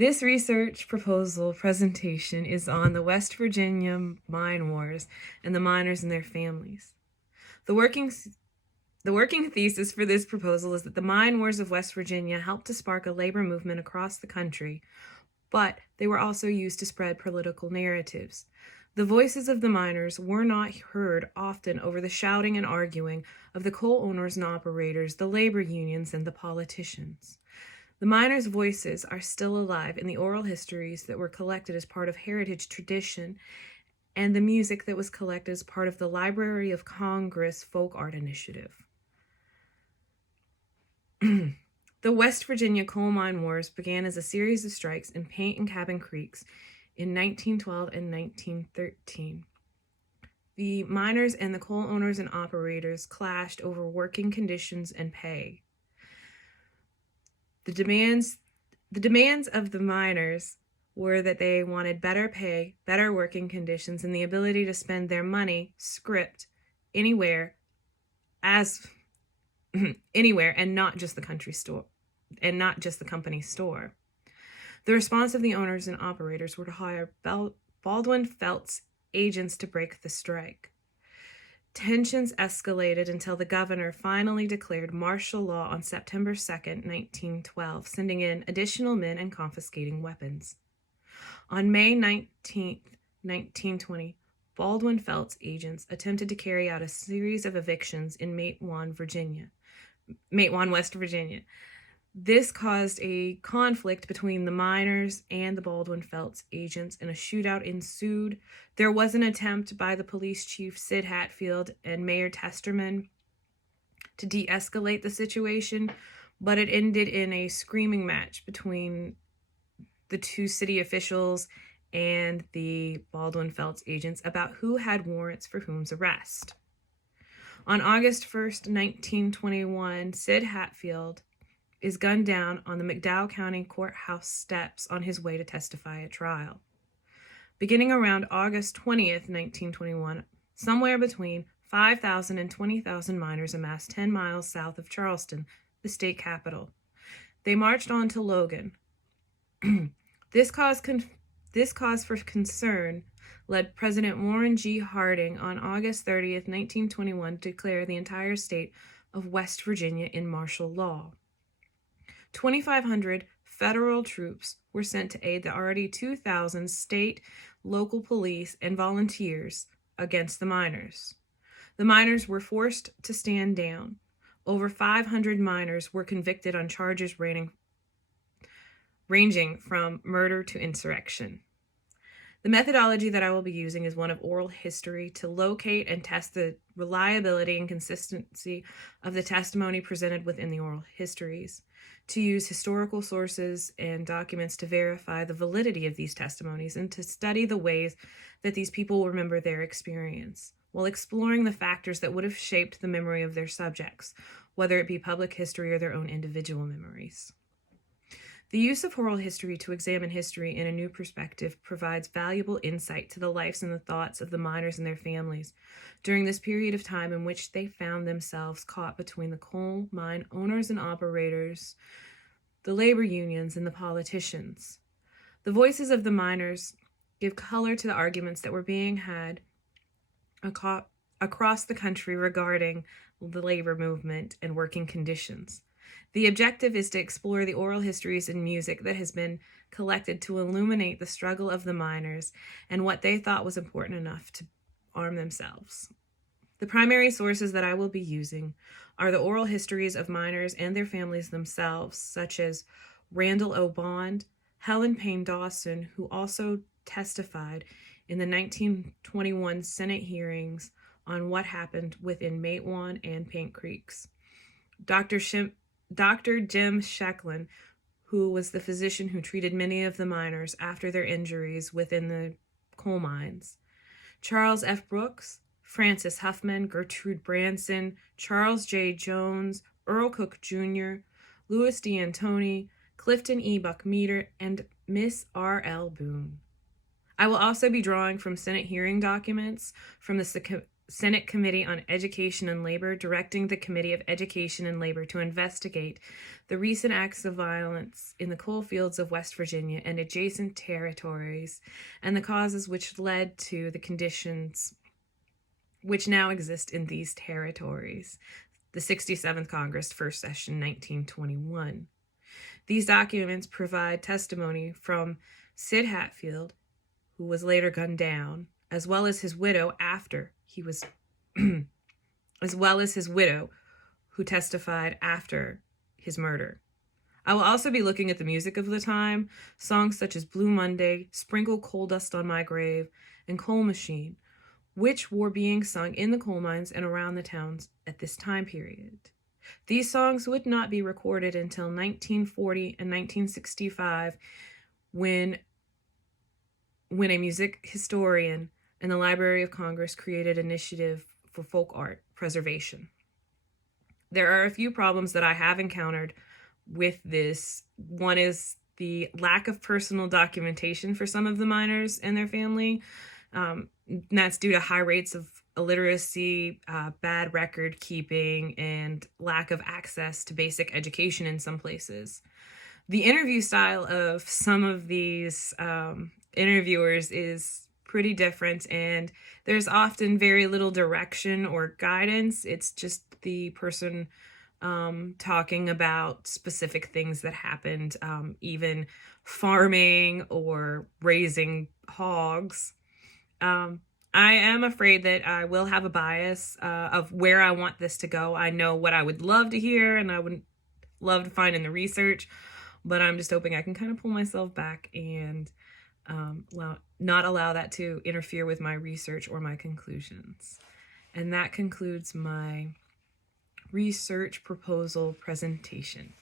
This research proposal presentation is on the West Virginia mine wars and the miners and their families. The working thesis for this proposal is that the mine wars of West Virginia helped to spark a labor movement across the country, but they were also used to spread political narratives. The voices of the miners were not heard often over the shouting and arguing of the coal owners and operators, the labor unions, and the politicians. The miners' voices are still alive in the oral histories that were collected as part of heritage tradition and the music that was collected as part of the Library of Congress Folk Art Initiative. The West Virginia Coal Mine Wars began as a series of strikes in Paint and Cabin Creeks in 1912 and 1913. The miners and the coal owners and operators clashed over working conditions and pay. The demands of the miners were that they wanted better pay, better working conditions, and the ability to spend their money, script, anywhere, anywhere, and not just the company store. The response of the owners and operators were to hire Baldwin Felts agents to break the strike. Tensions escalated until the governor finally declared martial law on September 2nd, 1912, sending in additional men and confiscating weapons. On May 19th, 1920, Baldwin Felts agents attempted to carry out a series of evictions in Matewan, West Virginia. This caused a conflict between the miners and the Baldwin Felts agents, and a shootout ensued. There was an attempt by the police chief, Sid Hatfield, and Mayor Testerman to de-escalate the situation, but it ended in a screaming match between the two city officials and the Baldwin Felts agents about who had warrants for whom's arrest. On August 1st, 1921, Sid Hatfield is gunned down on the McDowell County Courthouse steps on his way to testify at trial. Beginning around August 20th, 1921, somewhere between 5,000 and 20,000 miners amassed 10 miles south of Charleston, the state capital. They marched on to Logan. This cause for concern led President Warren G. Harding on August 30th, 1921, to declare the entire state of West Virginia in martial law. 2,500 federal troops were sent to aid the already 2,000 state, local police, and volunteers against the miners. The miners were forced to stand down. Over 500 miners were convicted on charges ranging from murder to insurrection. The methodology that I will be using is one of oral history to locate and test the reliability and consistency of the testimony presented within the oral histories, to use historical sources and documents to verify the validity of these testimonies, and to study the ways that these people remember their experience, while exploring the factors that would have shaped the memory of their subjects, whether it be public history or their own individual memories. The use of oral history to examine history in a new perspective provides valuable insight to the lives and the thoughts of the miners and their families during this period of time in which they found themselves caught between the coal mine owners and operators, the labor unions, and the politicians. The voices of the miners give color to the arguments that were being had across the country regarding the labor movement and working conditions. The objective is to explore the oral histories and music that has been collected to illuminate the struggle of the miners and what they thought was important enough to arm themselves. The primary sources that I will be using are the oral histories of miners and their families themselves, such as Randall O. Bond, Helen Payne Dawson, who also testified in the 1921 Senate hearings on what happened within Matewan and Paint Creeks, Dr. Jim Shecklin, who was the physician who treated many of the miners after their injuries within the coal mines, Charles F. Brooks, Francis Huffman, Gertrude Branson, Charles J. Jones, Earl Cook Jr., Louis D. Antoni, Clifton E. Buckmeter, and Miss R. L. Boone. I will also be drawing from Senate hearing documents from the Senate Committee on Education and Labor, directing the Committee of Education and Labor to investigate the recent acts of violence in the coal fields of West Virginia and adjacent territories and the causes which led to the conditions which now exist in these territories. The 67th Congress, first session, 1921. These documents provide testimony from Sid Hatfield, who was later gunned down, as well as his widow after he was, as well as his widow, who testified after his murder. I will also be looking at the music of the time, songs such as Blue Monday, Sprinkle Coal Dust on My Grave, and Coal Machine, which were being sung in the coal mines and around the towns at this time period. These songs would not be recorded until 1940 and 1965, when a music historian and the Library of Congress created an initiative for folk art preservation. There are a few problems that I have encountered with this. One is the lack of personal documentation for some of the miners and their family. That's due to high rates of illiteracy, bad record keeping, and lack of access to basic education in some places. The interview style of some of these interviewers is pretty different, and there's often very little direction or guidance. It's just the person talking about specific things that happened, even farming or raising hogs. I am afraid that I will have a bias of where I want this to go. I know what I would love to hear and I would love to find in the research, but I'm just hoping I can kind of pull myself back and not allow that to interfere with my research or my conclusions. And that concludes my research proposal presentation.